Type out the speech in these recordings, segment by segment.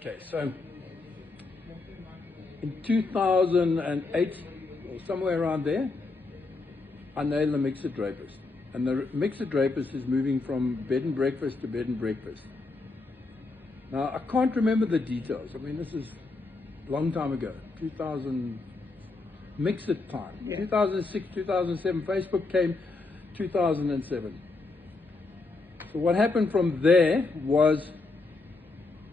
Okay, so in 2008, or somewhere around there, I nailed the mixer drapist. And the mixer drapist is moving from bed and breakfast to bed and breakfast. Now, I can't remember the details. I mean, this is a long time ago, 2000, mixer time. Yeah. 2006, 2007, Facebook came 2007. So what happened from there was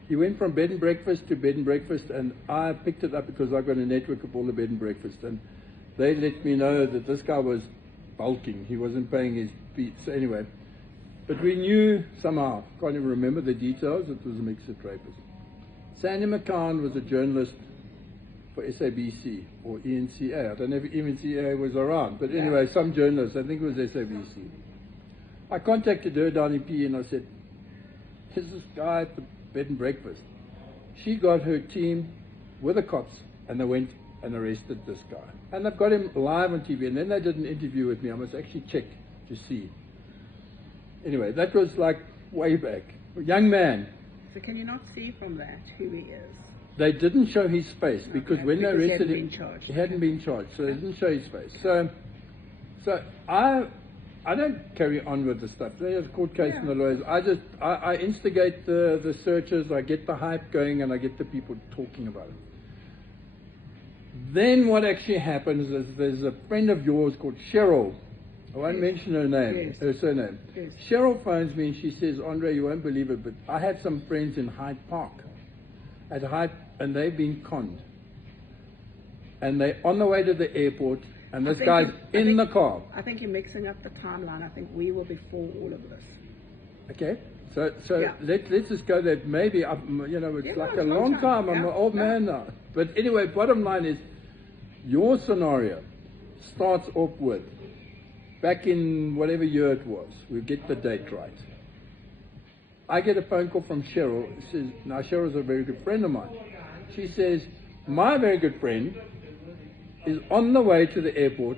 he went from bed and breakfast to bed and breakfast, and I picked it up because I got a network of all the bed and breakfast, and they let me know that this guy was bulking. He wasn't paying his beats. So anyway, but we knew somehow, can't even remember the details, it was a mixer drapist. Sandy McCann was a journalist for SABC or ENCA. I don't know if ENCA was around, but anyway, some journalist, I think it was SABC. I contacted her down in PE and I said, here's this guy at the bed and breakfast. She got her team with the cops and they went and arrested this guy. And they've got him live on TV, and then they did an interview with me. I must actually check to see. Anyway, that was like way back. A young man. So can you not see from that who he is? They didn't show his face because when they arrested him, he hadn't been charged, so they didn't show his face. So I don't carry on with the stuff. There's a court case and the lawyers. I instigate the searches, I get the hype going, and I get the people talking about it. Then what actually happens is there's a friend of yours called Cheryl. I won't mention her name, her surname. Yes. Cheryl phones me and she says, Andre, you won't believe it, but I had some friends in Hyde Park, and they've been conned. And they're on the way to the airport, and this guy's in the car. I think you're mixing up the timeline. I think we were before all of this. Okay, so let's just go there. Maybe, it's like a long time. I'm an old man now. But anyway, bottom line is, your scenario starts off with, back in whatever year it was, we get the date right. I get a phone call from Cheryl. It says, now Cheryl's a very good friend of mine. She says, my very good friend is on the way to the airport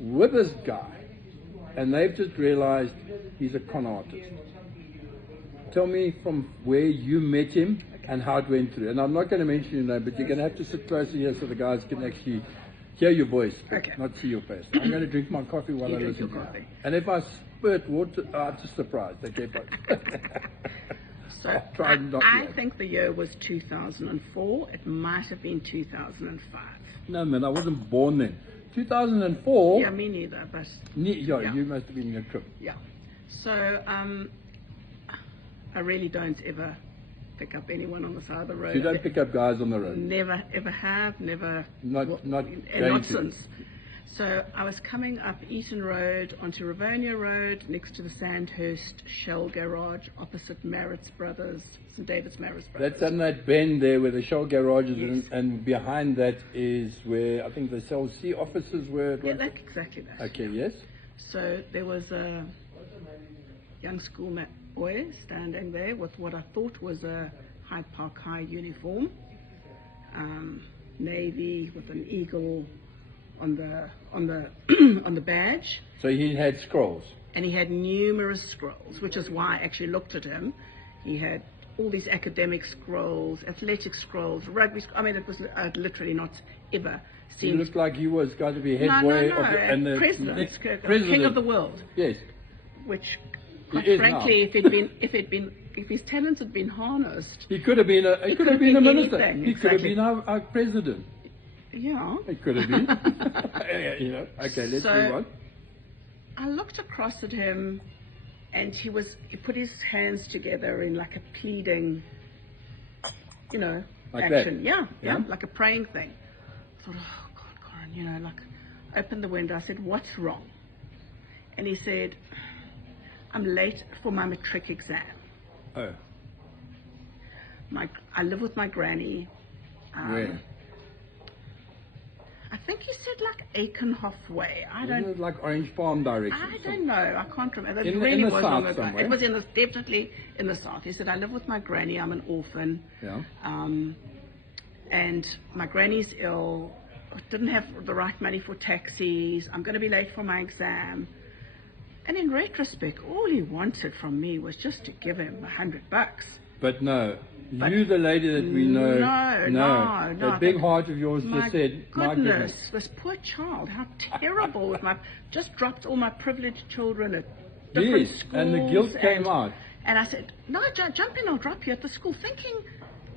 with this guy, and they've just realized he's a con artist. Tell me from where you met him and how it went through. And I'm not going to mention your name, but you're going to have to sit closer here so the guys can actually hear your voice, not see your face. I'm going to drink my coffee while I listen to you. And if I spurt water, I'm just surprised. Okay, so I think the year was 2004. It might have been 2005. No, man, I wasn't born then. 2004? Yeah, me neither. But you must have been in your trip. Yeah. So I really don't ever pick up anyone on the side of the road. You don't pick up guys on the road? Never, ever have, never. Not since. So I was coming up Eaton Road onto Rivonia Road next to the Sandhurst Shell Garage opposite Maritz Brothers, St. David's Maritz Brothers. That's on that bend there where the Shell Garage is, and behind that is where I think the Cell C offices were. Yeah, that's exactly that. Okay, yes. So there was a young schoolboy standing there with what I thought was a Hyde Park High uniform, navy with an eagle on the badge. So he had scrolls. And he had numerous scrolls, which is why I actually looked at him. He had all these academic scrolls, athletic scrolls, rugby scrolls. I mean, it was literally not ever seen. He looked like he was going to be head boy of the president, king of the world. Yes. Which, quite frankly, if his talents had been harnessed, he could have been a minister. Anything. He could have been our president. Yeah. It could have been. Okay, let's move on. I looked across at him, and he put his hands together in like a pleading, like action. That. Yeah, like a praying thing. I thought, oh God, Corin, like, opened the window. I said, what's wrong? And he said, I'm late for my matric exam. Oh. I live with my granny. Where? I think he said like Aikenhoff Way. Isn't it like Orange Farm direction? I don't know. I can't remember. It really was long ago. It was definitely in the south. He said, I live with my granny. I'm an orphan. Yeah. And my granny's ill. Didn't have the right money for taxis. I'm going to be late for my exam. And in retrospect, all he wanted from me was just to give him $100. But no, But You, the lady that we know. No. That big heart of yours My just said, my goodness. this poor child, how terrible with just dropped all my privileged children at different schools. And the guilt came out. And I said, no, jump in, I'll drop you at the school, thinking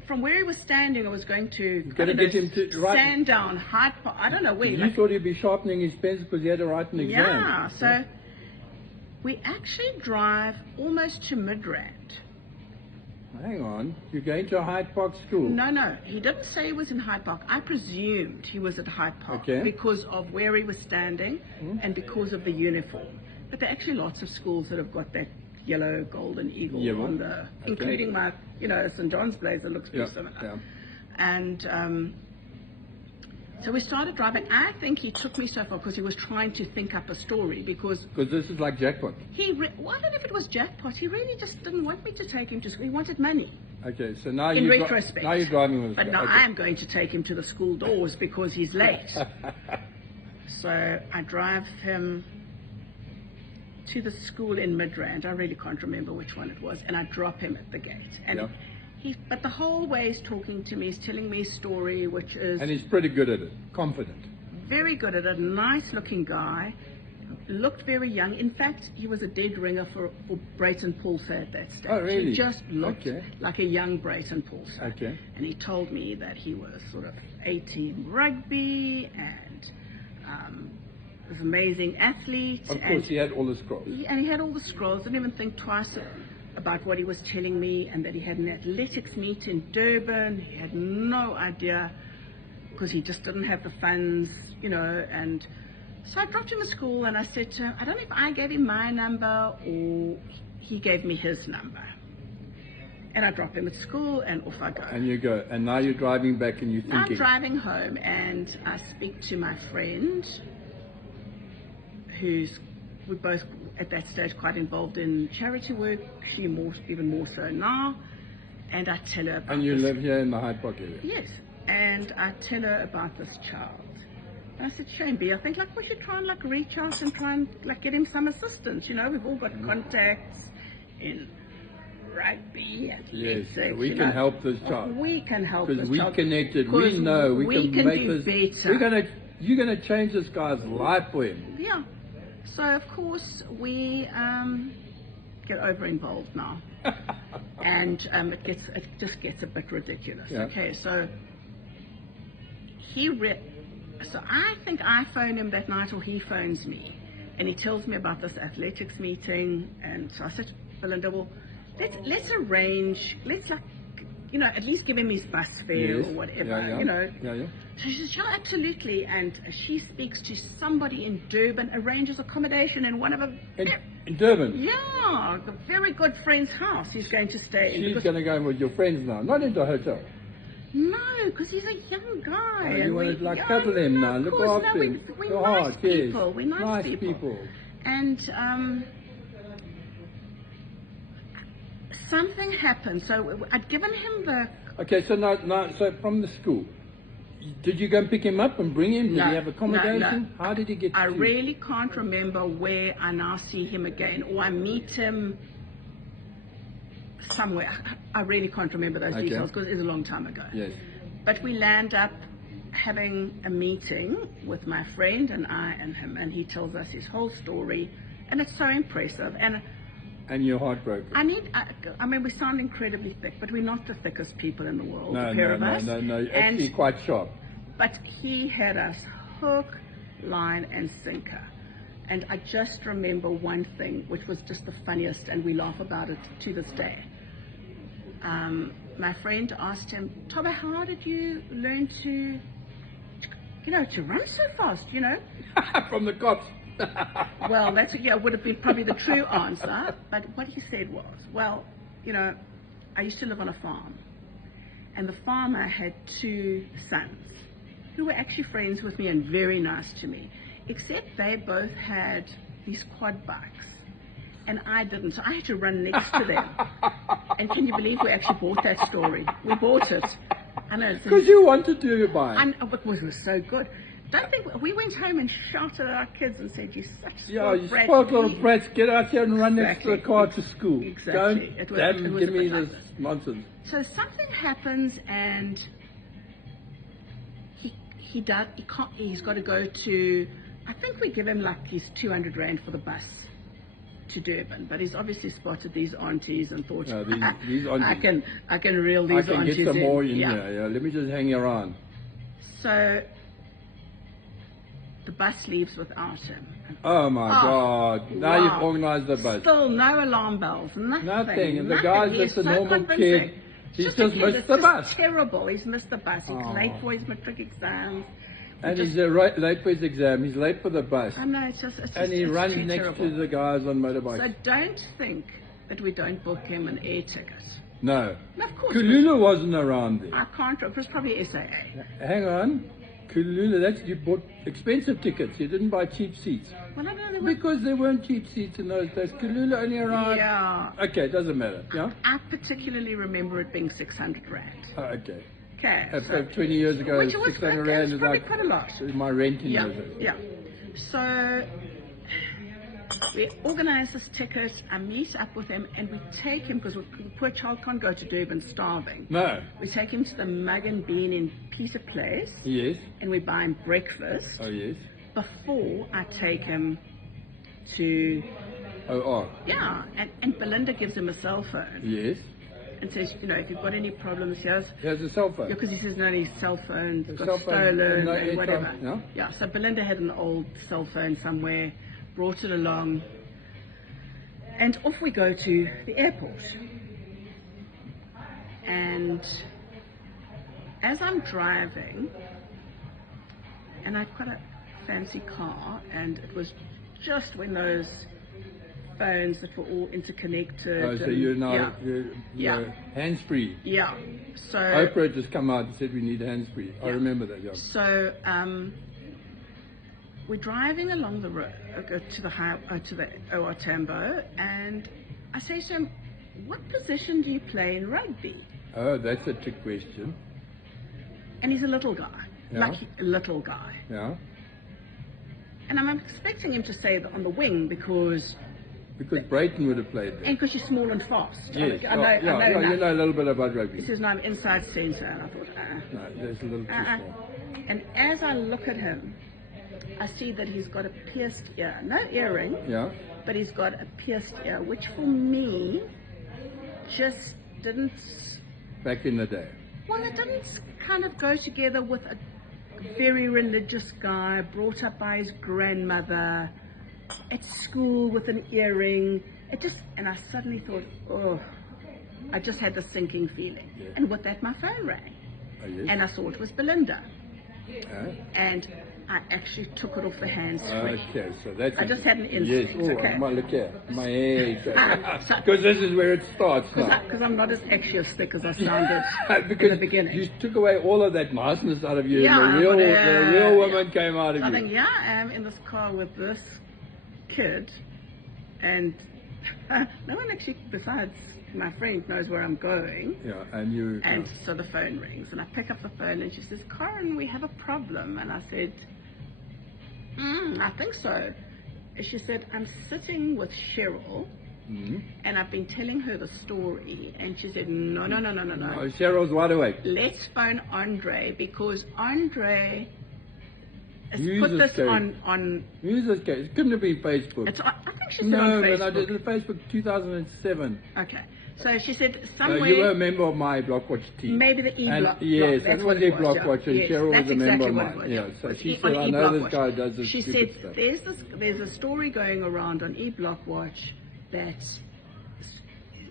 from where he was standing, I was going to get him to write. Sandown, Hyde Park, I don't know where. You thought he'd be sharpening his pencil because he had to write an exam. Yeah, so we actually drive almost to Midrand. Hang on, you're going to a Hyde Park school? No, he didn't say he was in Hyde Park. I presumed he was at Hyde Park because of where he was standing and because of the uniform. But there are actually lots of schools that have got that yellow golden eagle on the, including my, St. John's blazer looks pretty similar. Yeah. And so we started driving. I think he took me so far because he was trying to think up a story because this is like jackpot. Well, I don't know if it was jackpot. He really just didn't want me to take him to school. He wanted money. Okay, so now in retrospect, now you're driving with. But now I am going to take him to the school doors because he's late. So I drive him to the school in Midrand. I really can't remember which one it was, and I drop him at the gate. And but the whole way he's talking to me, he's telling me a story, which is... And he's pretty good at it, confident. Very good at it, nice-looking guy, looked very young. In fact, he was a dead ringer for Brayton Pulsar at that stage. Oh, really? He just looked like a young Brayton Pulsar. Okay. And he told me that he was sort of 18 rugby and was an amazing athlete. Of course, he had all the scrolls. And he had all the scrolls. Didn't even think twice about what he was telling me, and that he had an athletics meet in Durban. He had no idea because he just didn't have the funds, and so I dropped him at school and I said to him, I don't know if I gave him my number or he gave me his number. And I drop him at school and off I go. And you go, and now you're driving back and you're thinking. Now I'm driving home and I speak to my friend we're both at that stage quite involved in charity work, she even more so now, and I tell her about And you live here in the Hyde Park area? Yes, and I tell her about this child. And I said, Shane B, I think we should try and reach out and try and get him some assistance. We've all got contacts in rugby, athletics. Yes, we can help this child. We can help this child. Because we connected, we know, we can make do this better. You're going to change this guy's life for him. Yeah. So, of course, we get over-involved now. And it just gets a bit ridiculous. Yeah. Okay, so so I think I phone him that night or he phones me. And he tells me about this athletics meeting. And so I said, Belinda, well, let's arrange, at least give him his bus fare or whatever, Yeah. So she says, yeah, absolutely. And she speaks to somebody in Durban, arranges accommodation in one of a... In Durban? Yeah, a very good friend's house he's going to stay in. She's going to go in with your friends now, not into a hotel. No, because he's a young guy. Oh, you want to cuddle him now, look after him. We're nice people. Yes. We're nice people. And something happened. So I'd given him the... Okay, so now, so from the school, did you go and pick him up and bring him? Did he have accommodation? No. How did he get to... I really can't remember where I now see him again, or I meet him somewhere. I really can't remember those details because it was a long time ago. Yes. But we land up having a meeting with my friend and I and him, and he tells us his whole story, and it's so impressive. And you're heartbroken. I mean, we sound incredibly thick, but we're not the thickest people in the world, No. Actually quite sharp. But he had us hook, line, and sinker. And I just remember one thing, which was just the funniest, and we laugh about it to this day. My friend asked him, Thabo, how did you learn to run so fast, From the cops. Well, would have been probably the true answer. But what he said was, well, I used to live on a farm. And the farmer had 2 sons who were actually friends with me and very nice to me. Except they both had these quad bikes. And I didn't. So I had to run next to them. And can you believe we actually bought that story? We bought it. I know. Because you wanted to buy it. It was so good. don't think we went home and shouted at our kids and said, "You such Yeah, you spoiled spoiled little brats. Get out here and run next to the Exactly. car to school. Exactly. Don't It was- damn it was give a me bit like this that. nonsense. So something happens, and he does. He can't. He's got to go to. I think we give him like his 200 rand for the bus to Durban, but he's obviously spotted these aunties and thought, Yeah, these aunties. I can reel I these can aunties get some more in yeah. here. Yeah, let me just hang around. So the bus leaves without him. Oh my God! Now wow. you've organised the bus. Still no alarm bells, nothing. Nothing. And the nothing. guy's He's just a so normal convincing. kid. He's a just kid. missed It's the just bus. Terrible. He's missed the bus. He's Oh. late for his matric exams. And Just- he's late for his exam. He's late for the bus. I know, it's just And he it's runs too next terrible. to the guys on motorbikes. So don't think that we don't book him an air ticket. No. No, of course. Kulula wasn't around there. I can't. It was probably SAA. Hang on. Kulula, you bought expensive tickets. You didn't buy cheap seats. Well, I don't know. What, Because there weren't cheap seats in those days. Kulula only arrived. yeah. Okay, it doesn't matter. Yeah? I particularly remember it being 600 rand. Oh, okay. Okay. So 20 years ago, Which was 600 okay, rand it's is probably like quite a lot. my rent in Yeah, those days. yeah. So we organise this ticket. I meet up with him, and we take him because the poor child can't go to Durban starving. No. We take him to the Mug and Bean in Peter Place, Yes. and we buy him breakfast Oh, yes. before I take him to Oh. and Belinda gives him a cell phone Yes. and says, you know, if you've got any problems, here's. He has a cell phone. Because he says no, his cell phone's The got cell phone, stolen no and airtime, whatever. yeah? Yeah, so Belinda had an old cell phone somewhere, brought it along, and off we go to the airport. And as I'm driving, and I've got a fancy car, and it was just when those phones that were all interconnected. Oh, so and- you're now yeah. you're hands-free. Yeah. So Oprah just come out and said we need hands-free. I Yeah. remember that, yeah. So we're driving along the road to the OR Tambo, and I say to him, "What position do you play in rugby?" Oh, that's a trick question. And he's a little guy, Yeah. a little guy, Yeah. and I'm expecting him to say that on the wing because Brayton would have played there. because you're small and fast. Yes. I know. yeah, I know you enough. know a little bit about He rugby. says, "No, I'm inside centre," and I thought, No, that's a little too Uh-uh. small. And as I look at him, I see that he's got a pierced ear, no earring. Yeah. But he's got a pierced ear, which for me just didn't, Back in the day. well, it didn't kind of go together with a very religious guy brought up by his grandmother at school with an earring. It just, and I suddenly thought, oh, I just had the sinking feeling. Yeah. And with that, my phone rang. Oh, yes. And I saw it was Belinda. Huh? And I actually took it off the hands-free. Okay, so that's. I just had an Yes. instinct, Oh, okay. look here. My hair. So- Because this is where it starts now. Because I'm not as actually as thick as I sounded Because in the beginning. you took away all of that niceness out of you, Yeah, and the but, real woman came out of I you. think, yeah, I am in this car with this kid, and no one actually, besides my friend, knows where I'm going. Yeah, and you. And so the phone rings, and I pick up the phone, and she says, "Corin, we have a problem." And I said, I think so. And she said, "I'm sitting with Cheryl, Mhm. and I've been telling her the story." And she said, no. Oh, Cheryl's wide awake. Let's phone Andre, because Andre has Who's put this this guy? on Who's this guy? It couldn't have been Facebook. I think she said No, on but I did Facebook. it Facebook 2007. Okay, so she said No, somewhere, you were a member of my Blockwatch team. maybe the E-Block. Yes, that's that what was it a Blockwatch, and Yes, Cheryl that's was a member exactly of what mine. it was. Yeah, so It was she on said, I know this E-Blockwatch. guy does this She stupid said, stuff. there's a story going around on E-Blockwatch that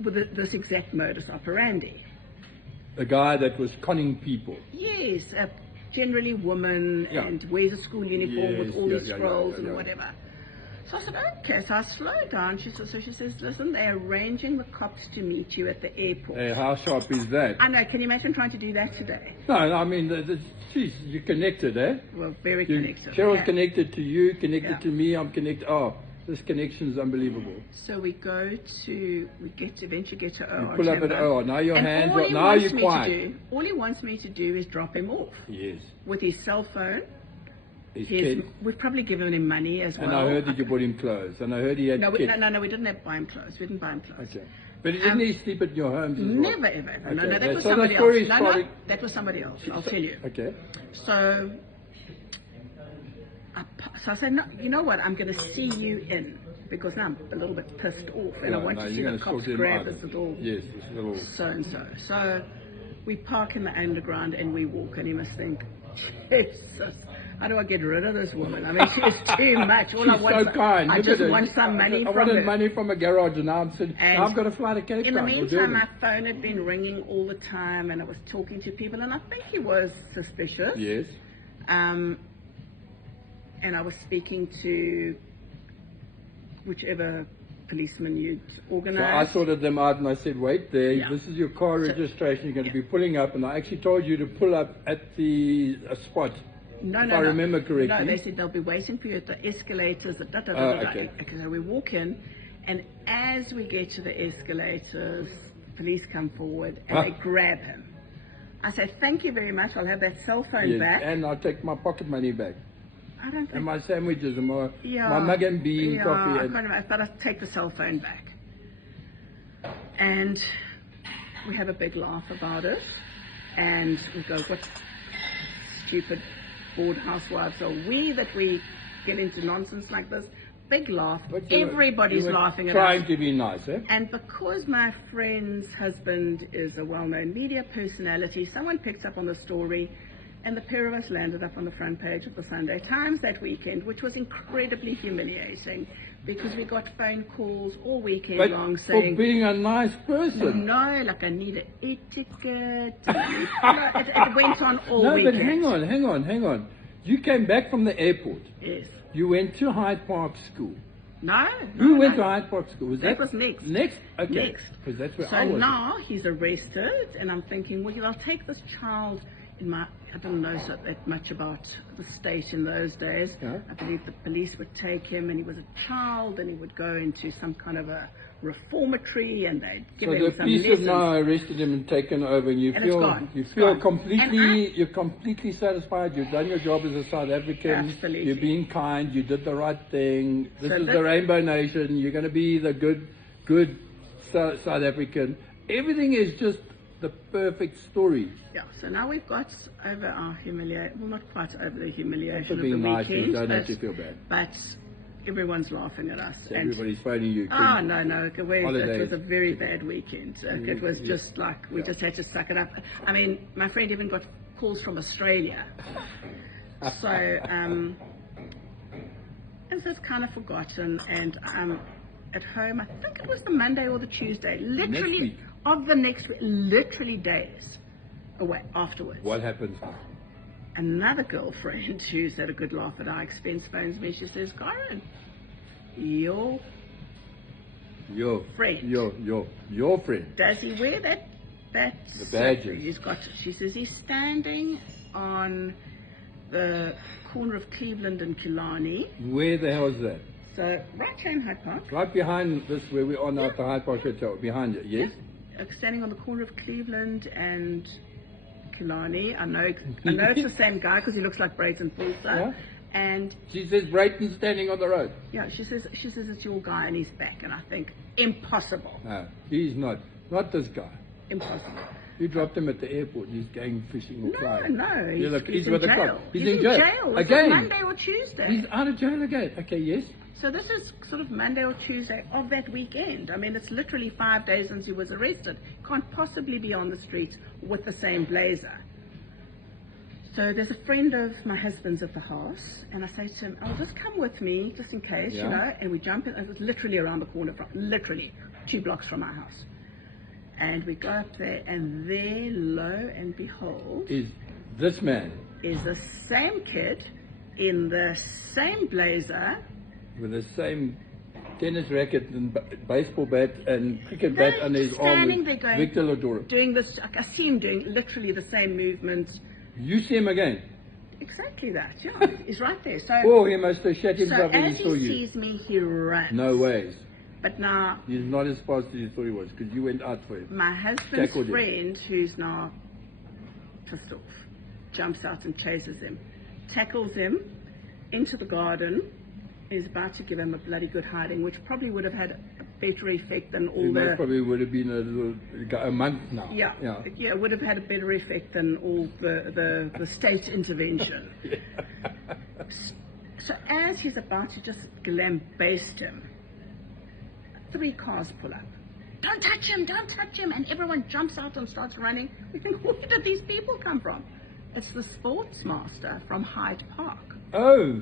with this exact modus operandi. The guy that was conning people. Yes, generally woman, Yeah. and wears a school uniform with Yes, all yeah, these yeah, scrolls yeah, and yeah. whatever. So I said, okay. So I slowed down. She says, listen, they're arranging the cops to meet you at the airport. Hey, how sharp is that? I know. Can you imagine trying to do that today? No, I mean, geez, you're connected, eh? Well, very You, connected. Cheryl's Yeah. connected to you, connected Yeah. to me, I'm connected. Oh, this connection is unbelievable. So we eventually get to OR. You pull up at Tambo. now your And hands all are, he now wants you're me quiet. to do, all he wants me to do is drop him off Yes. with his cell phone His kids. We've probably given him money as well. And I heard that you bought him clothes. And I heard he had kids. No, we didn't buy him clothes. We didn't buy him clothes. Okay. But didn't he sleep at your homes as well? Never, ever. Okay. No, that was So somebody the story else. is No, probably- that was somebody else. I'll tell you. Okay. So I said, no, you know what? I'm going to see you in. Because now I'm a little bit pissed off. And I want to see the cops grab this little so-and-so. So we park in the underground and we walk. And you must think, Jesus, how do I get rid of this woman? I mean, she's too much. All She's so kind. I just want some money from her. I wanted money from a garage, and now I'm saying, I've got to fly to Cape Town. In the meantime, my phone had been ringing all the time, and I was talking to people, and I think he was suspicious. Yes. And I was speaking to whichever policeman you'd organised. So I sorted them out, and I said, wait there, this is your car registration, you're going to be pulling up, and I actually told you to pull up at the spot. If I remember correctly. No, they said they'll be waiting for you at the escalators. Okay. So we walk in, and as we get to the escalators, police come forward and they grab him. I say, thank you very much. I'll have that cell phone back. And I'll take my pocket money back. I don't think. And my sandwiches and my mug and bean coffee. I thought I'd take the cell phone back. And we have a big laugh about it. And we go, what stupid bored housewives are we that we get into nonsense like this? Big laugh. Everybody's laughing at us. Trying to be nice, eh? And because my friend's husband is a well-known media personality, someone picked up on the story, and the pair of us landed up on the front page of the Sunday Times that weekend, which was incredibly humiliating because we got phone calls all weekend long saying... for being a nice person. No, like I need an etiquette. It went on all weekend. No, but hang on. You came back from the airport. Yes. You went to Hyde Park School. No. Who went to Hyde Park School? That was next. Next? Okay. Next. Because that's where so I was. So now he's arrested, and I'm thinking, well, I'll take this child in my... I don't know that much about the state in those days. Yeah. I believe the police would take him, and he was a child, and he would go into some kind of a reformatory, and they'd give him some lessons. So the police have now arrested him and taken over, and you're completely satisfied. You've done your job as a South African. Absolutely. You're being kind. You did the right thing. This is the Rainbow Nation. You're going to be the good South African. Everything is just the perfect story. Yeah, so now we've got over our humiliation, well, not quite over the humiliation of the being nice, weekend. You don't have to feel bad. But everyone's laughing at us. So everybody's phoning you. No, it was a very bad weekend. It was just like, we just had to suck it up. I mean, my friend even got calls from Australia. So, it's just kind of forgotten, and at home, I think it was the Monday or the Tuesday, literally of the next week, literally days away afterwards. What happened? Another girlfriend who's had a good laugh at our expense phones me. She says, Karen, your friend. Your friend. Does he wear that the badges? She says he's standing on the corner of Cleveland and Killarney. Where the hell is that? So right here in Hyde Park. Right behind this, where we are now at the Hyde Park Hotel. Behind it, yes? Yeah. Standing on the corner of Cleveland and Killarney. I know it's the same guy because he looks like Brayton Fulser. Yeah. And she says Brayton's standing on the road. Yeah, she says it's your guy and he's back, and I think impossible. No, he's not this guy. Impossible. You dropped him at the airport. He's going fishing or flying. No, he's with the cop. He's in jail again. Monday or Tuesday. He's out of jail again. Okay, yes. So this is sort of Monday or Tuesday of that weekend. I mean, it's literally 5 days since he was arrested. Can't possibly be on the street with the same blazer. So there's a friend of my husband's at the house, and I say to him, "Oh, just come with me, just in case, you know." And we jump in. It's literally around the corner, literally 2 blocks from our house. And we go up there, and there, lo and behold, is this man. Is the same kid in the same blazer. With the same tennis racket and baseball bat and cricket bat under his arm. Victor Ladora. Doing this, I see him doing literally the same movements. You see him again? Exactly that, yeah. He's right there. So, he must have shut himself when he saw you. So as he sees me, he runs. No ways. But now... He's not as fast as you thought he was, because you went out for him. My husband's friend, who's now pissed off, jumps out and chases him, tackles him, into the garden. He's about to give him a bloody good hiding, which probably would have had a better effect than all That probably would have been a month now. Yeah, it would have had a better effect than all the state intervention. So as he's about to just lambaste him, 3 cars pull up. Don't touch him, don't touch him. And everyone jumps out and starts running. We think, where did these people come from? It's the sports master from Hyde Park. Oh.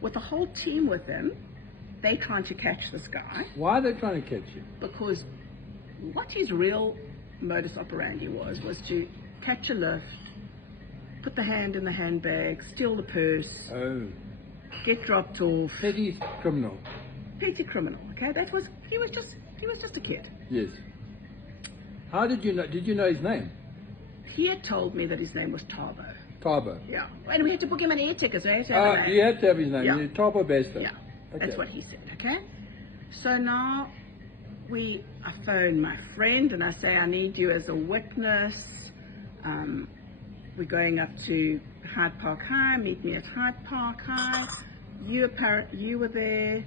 With the whole team with him, they trying to catch this guy. Why are they trying to catch him? Because what his real modus operandi was to catch a lift, put the hand in the handbag, steal the purse, get dropped off. Petty criminal. Petty criminal, okay? He was just a kid. Yes. How did you know? Did you know his name? He had told me that his name was Thabo. Thabo. Yeah. And we had to book him an air ticket, so you had to have his name. Yeah. Thabo Bester. Yeah. Okay. That's what he said, okay? So now I phone my friend and I say, I need you as a witness. We're going up to Hyde Park High, meet me at Hyde Park High. You were there.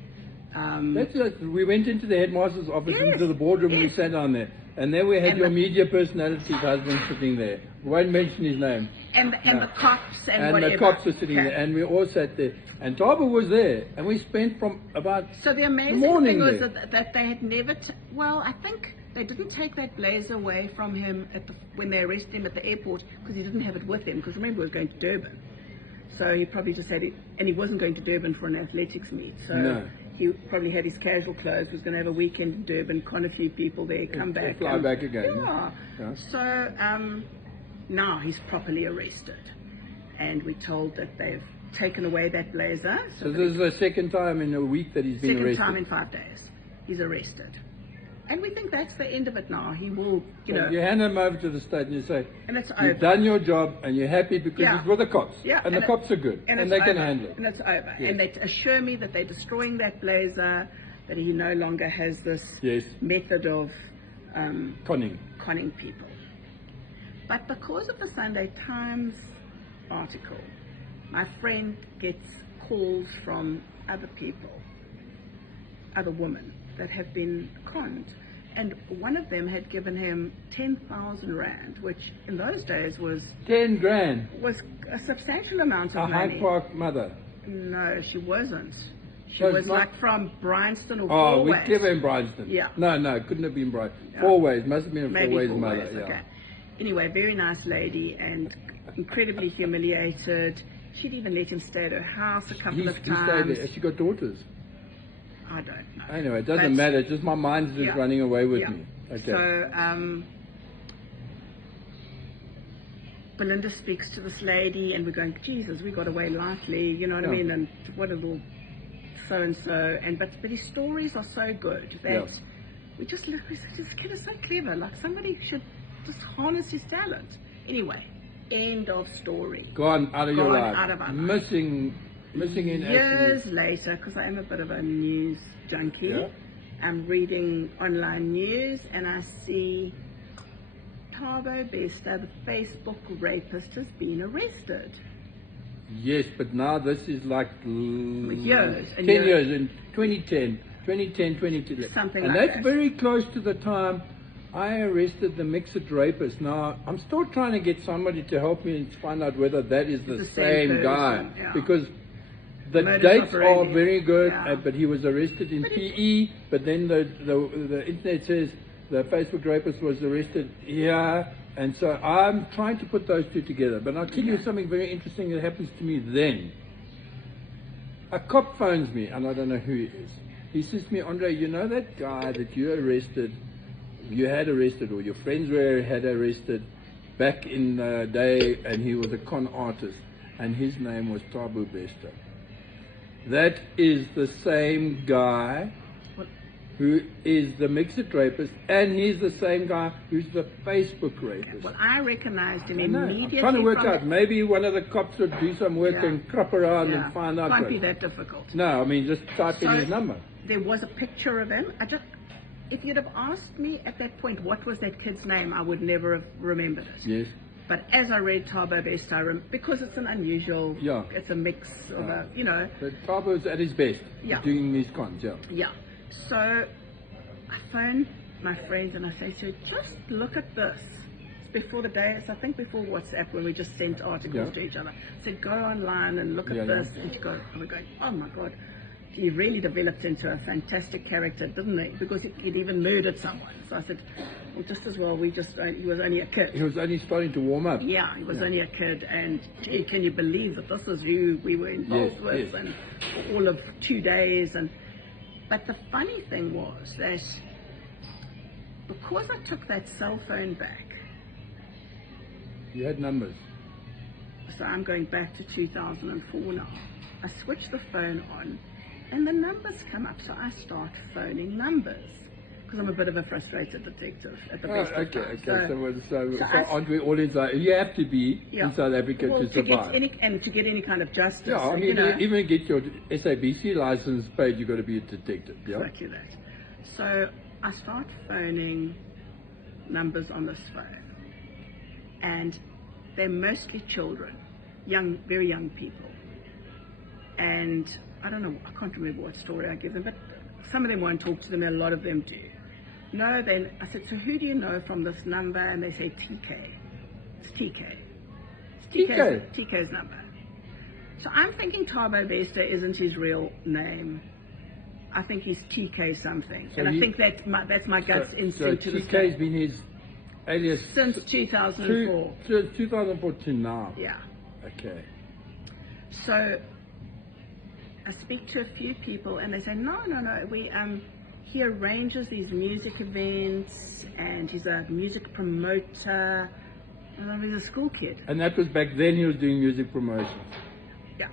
We went into the headmaster's office, Yes, into the boardroom, yes. We sat down there. And there we had And your the- media personality's husband sitting there. Won't mention his name. And the cops and whatever. the cops were sitting Okay. there, and we all sat there. And Thabo was there, and we spent from about So the amazing morning thing was there. that they had never, I think they didn't take that blazer away from him when they arrested him at the airport because he didn't have it with him. Because remember, he was going to Durban. So he probably just had it, and he wasn't going to Durban for an athletics meet. So No. he probably had his casual clothes, was going to have a weekend in Durban, con a few people there, come back. Fly back again. Yeah. Yeah. So now he's properly arrested. And we're told that they've taken away that blazer. So this is the second time in a week that he's been Second arrested. time in 5 days, he's arrested. And we think that's the end of it now. He will, you know, You hand him over to the state and you say, and it's you've over. done your job and you're happy because Yeah. he's with the cops. Yeah, and the cops are good. And it's they can over. handle it. And it's over. Yes. And they assure me that they're destroying that blazer, that he no longer has this Yes. method of Conning. people. But because of the Sunday Times article, my friend gets calls from other people, other women that have been conned. And one of them had given him 10,000 rand, which in those days was 10 grand. a substantial amount A of money. Hyde Park mother. No, she wasn't. She So it's was not- like from Bryanston or Oh, we Fourways. give him Bryanston. Yeah. No, couldn't have been Bryanston. Yeah. Fourways, must have been a Maybe Fourways Fourways, mother. Yeah. okay. Anyway, very nice lady and incredibly humiliated. She'd even let him stay at her house a couple of He times. stayed there. Has she got daughters? I don't know. Anyway, it doesn't But- matter. Just my mind's just Yeah. running away with Yeah. me. Okay. So, Belinda speaks to this lady, and we're going, Jesus, we got away lightly, you know what I Yeah. mean? And what a little so-and-so. But his stories are so good that Yeah. we just look, we say, this kid is so clever. Like, somebody should just harness his talent. Anyway, end of story. Gone out of your Gone life. out of our life. Missing in Years action. later, because I am a bit of a news junkie, Yeah. I'm reading online news and I see Thabo Bester, the Facebook rapist, has been arrested. Yes, but now this is like Years and 10 years. years in 2010, 2011. Something and like that's that. very close to the time I arrested the mixed rapist. Now, I'm still trying to get somebody to help me and find out whether that is the same same guy. person, yeah. Because the Modus dates are operandi. very good, Yeah. but he was arrested in PE, but then the internet says the Facebook rapist was arrested here. And so I'm trying to put those two together. But I'll tell you something very interesting that happens to me then. A cop phones me, and I don't know who he is. He says to me, Andre, you know that guy that you had arrested, or your friends had arrested back in the day, and he was a con artist, and his name was Thabo Bester. That is the same guy who is the mixed rapist, and he's the same guy who's the Facebook rapist. Well, I recognized him I know. immediately. I'm trying to work from out. Maybe one of the cops would do some work Yeah. and crop around Yeah. and find out. Can't what- be that difficult. No, I mean, just type in So- his number. There was a picture of him. If you'd have asked me at that point what was that kid's name, I would never have remembered it. Yes. But as I read Thabo Bester, because it's an unusual, Yeah. it's a mix of a, you know. But Thabo's at his best doing these cons, Yeah. So I phoned my friends and I say to her, just look at this. It's before the day, it's I think before WhatsApp when we just sent articles to each other. I said, go online and look at this. And she goes, and we're going, oh my God. He really developed into a fantastic character, didn't he? Because he'd even murdered someone. So I said, well, just as well, he was only a kid. He was only starting to warm up. Yeah, he was only a kid. And gee, can you believe that this is who we were involved with? And all of 2 days. But the funny thing was that because I took that cell phone back, You had numbers. so I'm going back to 2004 now, I switched the phone on and the numbers come up, so I start phoning numbers because I'm a bit of a frustrated detective at the best of times. So aren't we all in South? You have to be in South Africa to survive. To get any kind of justice. Yeah, I mean, even get your SABC license paid, you've got to be a detective. Yeah? Exactly that. So I start phoning numbers on this phone, and they're mostly children, very young people. And I don't know, I can't remember what story I give them, but some of them won't talk to them, a lot of them do. No, then I said, so who do you know from this number? And they say TK. It's TK. It's TK's number. So I'm thinking Thabo Bester isn't his real name. I think he's TK something. So and I think that's my gut's instinct to this day. So TK's been his alias since 2004. Since 2004 to now. Yeah. Okay. So I speak to a few people and they say, no, he arranges these music events and he's a music promoter. And he's a school kid. And that was back then he was doing music promotions. Yeah.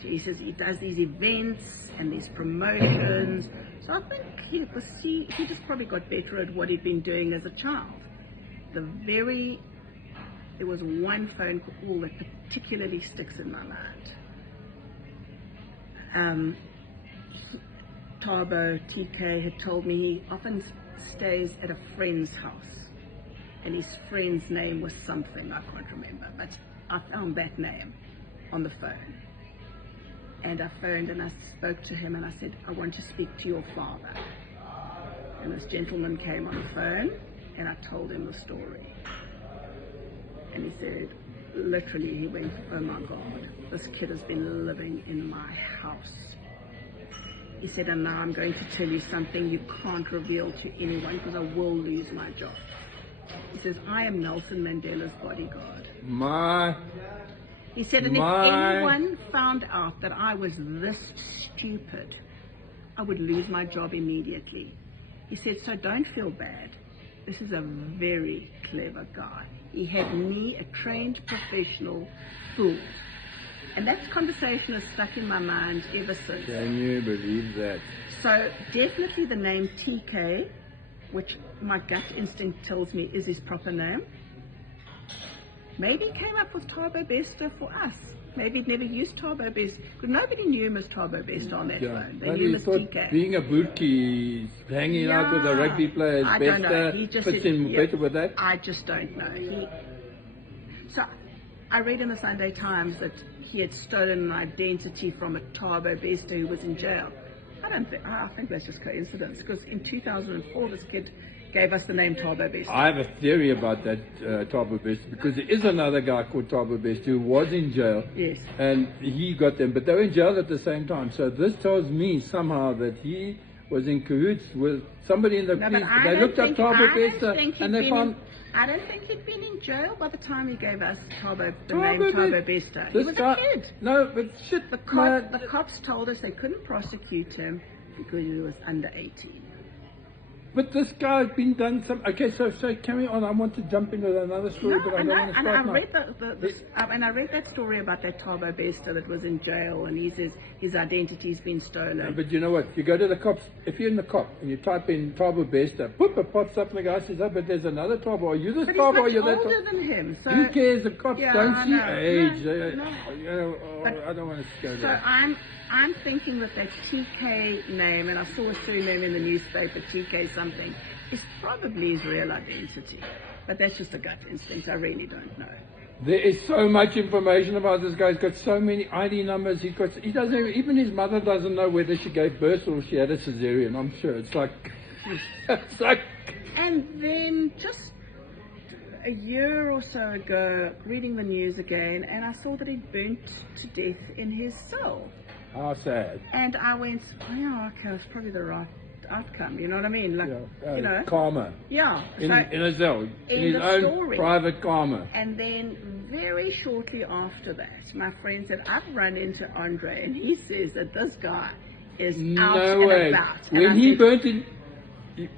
So he says he does these events and these promotions. So I think he just probably got better at what he'd been doing as a child. There was one phone call that particularly sticks in my mind. Thabo, TK, had told me he often stays at a friend's house, and his friend's name was something, I can't remember, but I found that name on the phone. And I phoned and I spoke to him and I said, I want to speak to your father. And this gentleman came on the phone and I told him the story. And he said, literally, he went, oh my God, this kid has been living in my house. He said, and now I'm going to tell you something you can't reveal to anyone because I will lose my job. He says, I am Nelson Mandela's bodyguard. He said, and if anyone found out that I was this stupid, I would lose my job immediately. He said, so don't feel bad. This is a very clever guy. He had me, a trained professional, fooled. And that conversation has stuck in my mind ever since. Can you believe that? So definitely the name TK, which my gut instinct tells me is his proper name. Maybe he came up with Thabo Bester for us. Maybe he'd never used Thabo Bester, because nobody knew him as Thabo Bester on that phone. They knew him as TK. Being a bootkie, hanging out with the rugby players, fits in better with that? I just don't know. So I read in the Sunday Times that he had stolen an identity from a Thabo Bester who was in jail. I think that's just coincidence, because in 2004 this kid gave us the name Thabo Bester. I have a theory about that Thabo Bester, because there is another guy called Thabo Bester who was in jail. Yes. And he got them, but they were in jail at the same time. So this tells me somehow that he was in cahoots with somebody in the police. They looked up Thabo Bester and they found... I don't think he'd been in jail by the time he gave us the name Thabo Bester. He was a kid. No, but shit. The cops told us they couldn't prosecute him because he was under 18. But this guy's been done some... Okay, so carry on. I want to jump into another story, but I don't want to start now. I read that story about that Thabo Bester that was in jail, and he says his identity's been stolen. No, but you know what? You go to the cops. If you're in the cop and you type in Thabo Bester, boop, it pops up and the guy says, oh, but there's another Thabo. Are you this Thabo? Are you that Thabo? He's older than him. So who cares? The cops don't see age. I don't want to go so there. I'm thinking that TK name, and I saw a surname in the newspaper, TK something, is probably his real identity. But that's just a gut instinct. I really don't know. There is so much information about this guy. He's got so many ID numbers. He doesn't even his mother doesn't know whether she gave birth or she had a cesarean. I'm sure it's like, it's like. And then just a year or so ago, reading the news again, and I saw that he'd burnt to death in his cell. How sad. And I went, oh yeah, okay, that's probably the right outcome. You know what I mean? Like, you know, karma. Yeah. In So, a cell, in his own story. private karma. And then very shortly after that, my friend said, I've run into Andre, and he says that this guy is out and about. And When I he said, burnt in,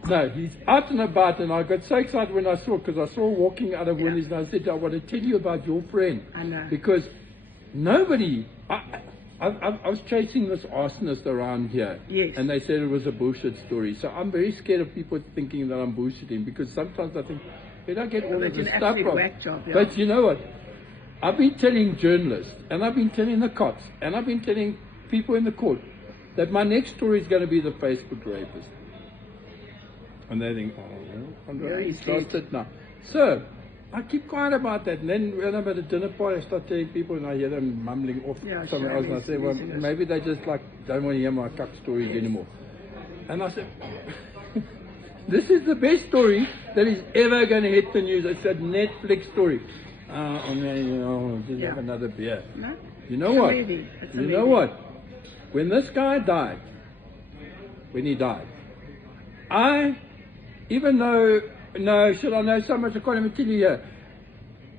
no, he's out and about, and I got so excited when I saw, because I saw walking out of Willie's, and I said, I want to tell you about your friend. I know. Because nobody, I was chasing this arsonist around here, Yes. and they said it was a bullshit story. So I'm very scared of people thinking that I'm bullshitting, because sometimes I think, where do I get all of this stuff from? Whack job, yeah. But you know what? I've been telling journalists, and I've been telling the cops, and I've been telling people in the court that my next story is going to be the Facebook rapist. And they think, oh, well, Andre, he's lost it now. So, I keep quiet about that. And then when I'm at a dinner party, I start telling people, and I hear them mumbling off somewhere else. And I say, well, maybe they just like don't want to hear my cuck stories anymore. And I said, this is the best story that is ever going to hit the news. It's a Netflix story. Just have another beer. No? You know what? You know what? When this guy died, when he died, even though, should I know so much, I can't even tell you here.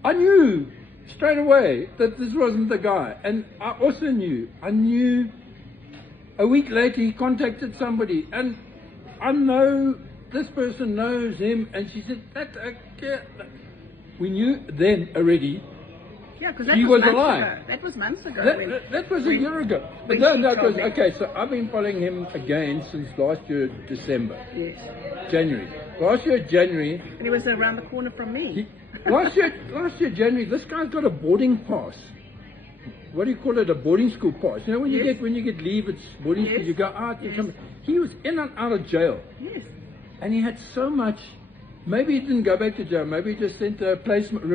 I knew straight away that this wasn't the guy. And I also knew a week later he contacted somebody, and I know this person knows him, and she said, we knew then already. Yeah, because he was alive. That was months ago. That was a year ago. But okay, so I've been following him again since last year, December. Yes. January. Last year, January. And he was around the corner from me. Last year, January, this guy's got a boarding pass. What do you call it? A boarding school pass. You know when you get leave, it's boarding school. You go out, you come. He was in and out of jail. Yes. And he had so much. Maybe he didn't go back to jail. Maybe he just sent a replacement.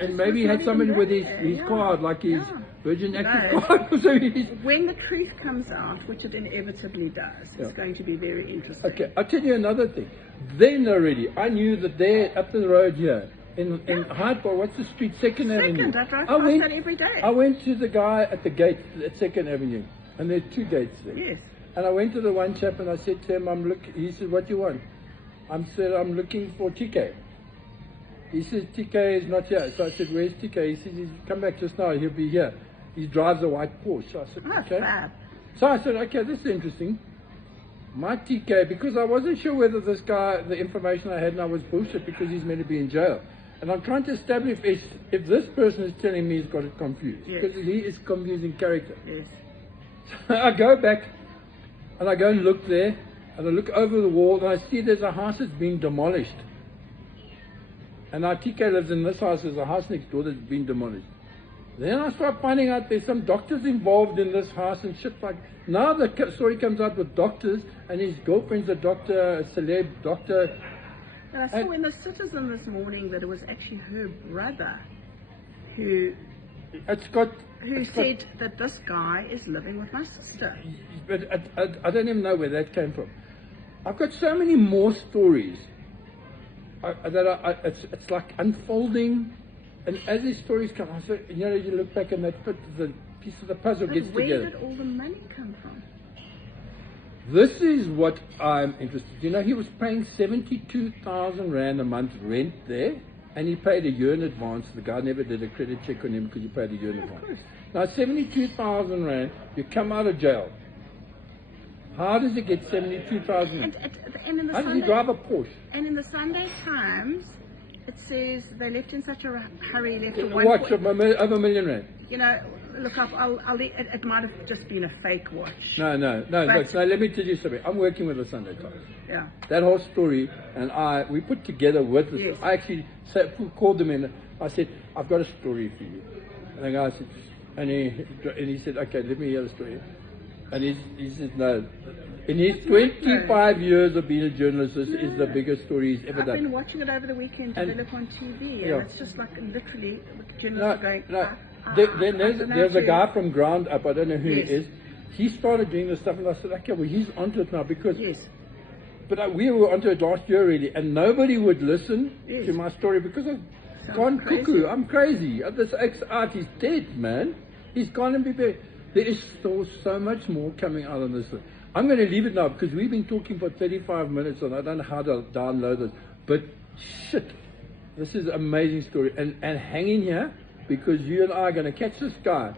And maybe he had somebody with his card, like his Virgin Active card. So when the truth comes out, which it inevitably does, it's going to be very interesting. Okay, I'll tell you another thing. Then already, I knew that there, up the road here, in Hyde Park, what's the street? Second Avenue. I drive past that every day. I went to the guy at the gate at Second Avenue, and there are two gates there. Yes. And I went to the one chap and I said to him, he said, what do you want? I said, I'm looking for TK. He says, TK is not here. So I said, where's TK? He says, he's come back just now, he'll be here. He drives a white Porsche. So I said, okay. Fab. So I said, okay, this is interesting. My TK, because I wasn't sure whether this guy, the information I had now was bullshit because he's meant to be in jail. And I'm trying to establish if this person is telling me he's got it confused. Yes. Because he is confusing character. Yes. So I go back and I go and look there. And I look over the wall and I see there's a house that's been demolished. And now TK lives in this house. There's a house next door that's been demolished. Then I start finding out there's some doctors involved in this house and shit like. Now the story comes out with doctors, and his girlfriend's a doctor, a celeb doctor. But I saw in the Citizen this morning that it was actually her brother who said that this guy is living with my sister. But I don't even know where that came from. I've got so many more stories it's like unfolding, and as these stories come, I say, you look back and that the piece of the puzzle gets where together. Where did all the money come from? This is what I'm interested in. He was paying 72,000 Rand a month rent there, and he paid a year in advance. The guy never did a credit check on him because he paid a year in advance. Now, 72,000 Rand, you come out of jail. How does it get 72,000? How does he drive a Porsche? And in the Sunday Times, it says they left in such a hurry, left a watch over $1 million Rand. Look up. It might have just been a fake watch. No. Look, let me tell you something. I'm working with the Sunday Times. Yeah. That whole story, and we put together with this. Yes. I actually called them in. I said, I've got a story for you. And the guy said, and he said, okay, let me hear the story. And he said, no, In his 25 years of being a journalist, this is the biggest story he's ever I've done. been watching it over the weekend develop on TV, and Yeah. it's just like literally journalists No, are going. no. I Then don't know there's a if guy from Ground Up, I don't know who Yes. he is. He started doing this stuff, and I said, okay, well, he's onto it now because. Yes. But we were onto it last year really, and nobody would listen Yes. to my story because I've Sounds gone crazy. cuckoo. I'm crazy. This ex-art is dead, man. He's gone and be buried. There is still so much more coming out on this. I'm going to leave it now because we've been talking for 35 minutes and I don't know how to download it. But shit, this is an amazing story. And hang in here because you and I are going to catch this guy.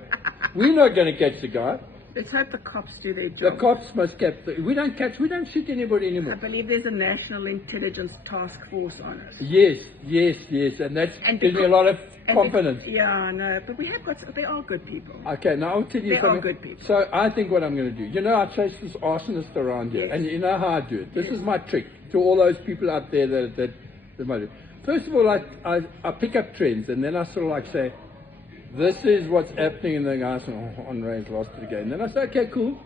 We're not going to catch the guy. Let's hope the cops do their The job. cops must catch. We don't shoot anybody I anymore. believe there's a National Intelligence Task Force on it. Yes, and that gives me a lot of confidence. Yeah, I know, but we have got, they are good people. Okay, now I'll tell you They are something. good people. So I think what I'm going to do, you know, I chase this arsonist around here, Yes. and you know how I do it. This is my trick to all those people out there that might do. First of all, I pick up trends, and then I sort of like say, this is what's happening, and the guy says, oh, Andre's lost it again. Then I say, okay, cool.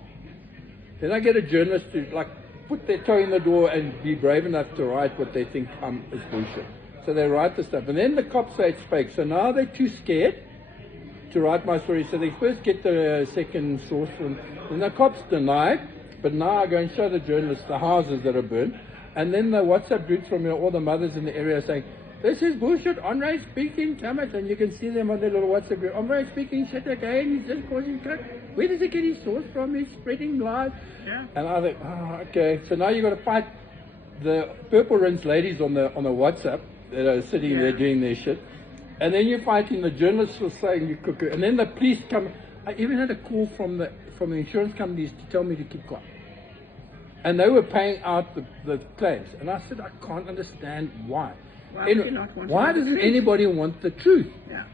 Then I get a journalist to like put their toe in the door and be brave enough to write what they think is bullshit. So they write the stuff, and then the cops say it's fake. So now they're too scared to write my story. So they first get the second source, and the cops deny it. But now I go and show the journalists the houses that are burned, and then the WhatsApp groups from all the mothers in the area saying, this is bullshit, Andre's speaking Tamil, and you can see them on their little WhatsApp group. Andre's speaking shit again, he's just causing cut. Where does he get his source from? He's spreading lies. Yeah. And I think, oh, okay. So now you've got to fight the purple rinse ladies on the WhatsApp that are sitting there doing their shit. And then you're fighting the journalists who are saying you cuckoo. And then the police come. I even had a call from the insurance companies to tell me to keep quiet. And they were paying out the claims. And I said, I can't understand why. Why would you not want to Why know the doesn't truth? anybody want the truth? Yeah.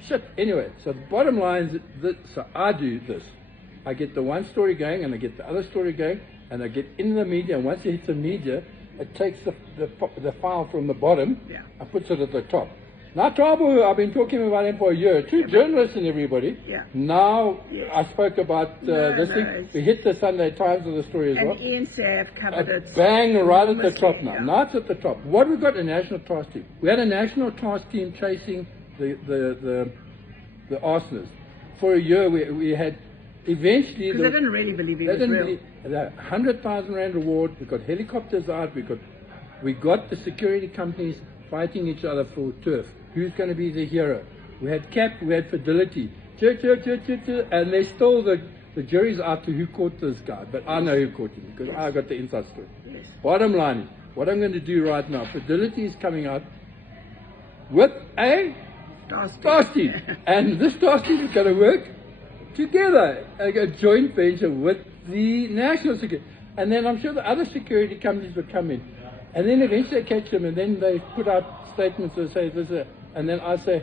Shit. Anyway, so the bottom line is that, so I do this. I get the one story going and I get the other story going and I get in the media, and once it hits the media, it takes the file from the bottom and puts it at the top. Now Thabo, I've been talking about him for a year, two journalists and everybody. Yeah. Now I spoke about this thing. We hit the Sunday Times of the story as well. And Ian Sav covered it. Bang, right at the enormously, top now. yeah. Now it's at the top. What we've got a national task team. We had a national task team chasing the arsonists. For a year we had eventually... Because they didn't really believe he was real. The 100,000 Rand reward, we got helicopters out, we got the security companies fighting each other for turf. Who's going to be the hero? We had CAP, we had Fidelity, and they stole the jury's out to who caught this guy, but I know who caught him because I got the inside story. Yes. Bottom line is, what I'm going to do right now, Fidelity is coming out with a task team, and this task team is going to work together, a joint venture with the national security, and then I'm sure the other security companies will come in, and then eventually they catch them, and then they put out statements that say this, and then I say,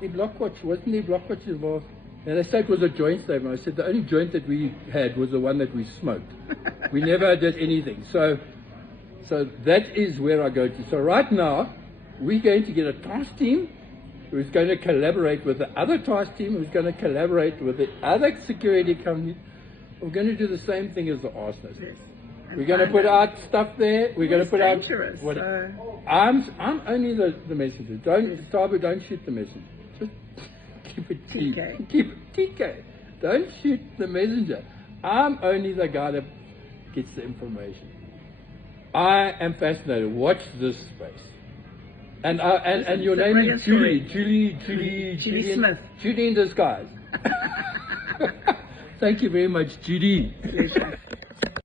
the Blockwatch, wasn't the Blockwatch involved? And they say it was a joint statement. I said the only joint that we had was the one that we smoked. We never did anything. So that is where I go to. So right now, we're going to get a task team who's going to collaborate with the other task team, who's going to collaborate with the other security company. We're going to do the same thing as the arsonists. Yes. We're going to put out stuff there. We're going to put out. What, I'm only the messenger. Thabo, don't shoot the messenger. Just keep it TK. Keep it TK. Don't shoot the messenger. I'm only the guy that gets the information. I am fascinated. Watch this space. And your name is Julie Smith. Julie in disguise. Thank you very much, Judy. Pleasure.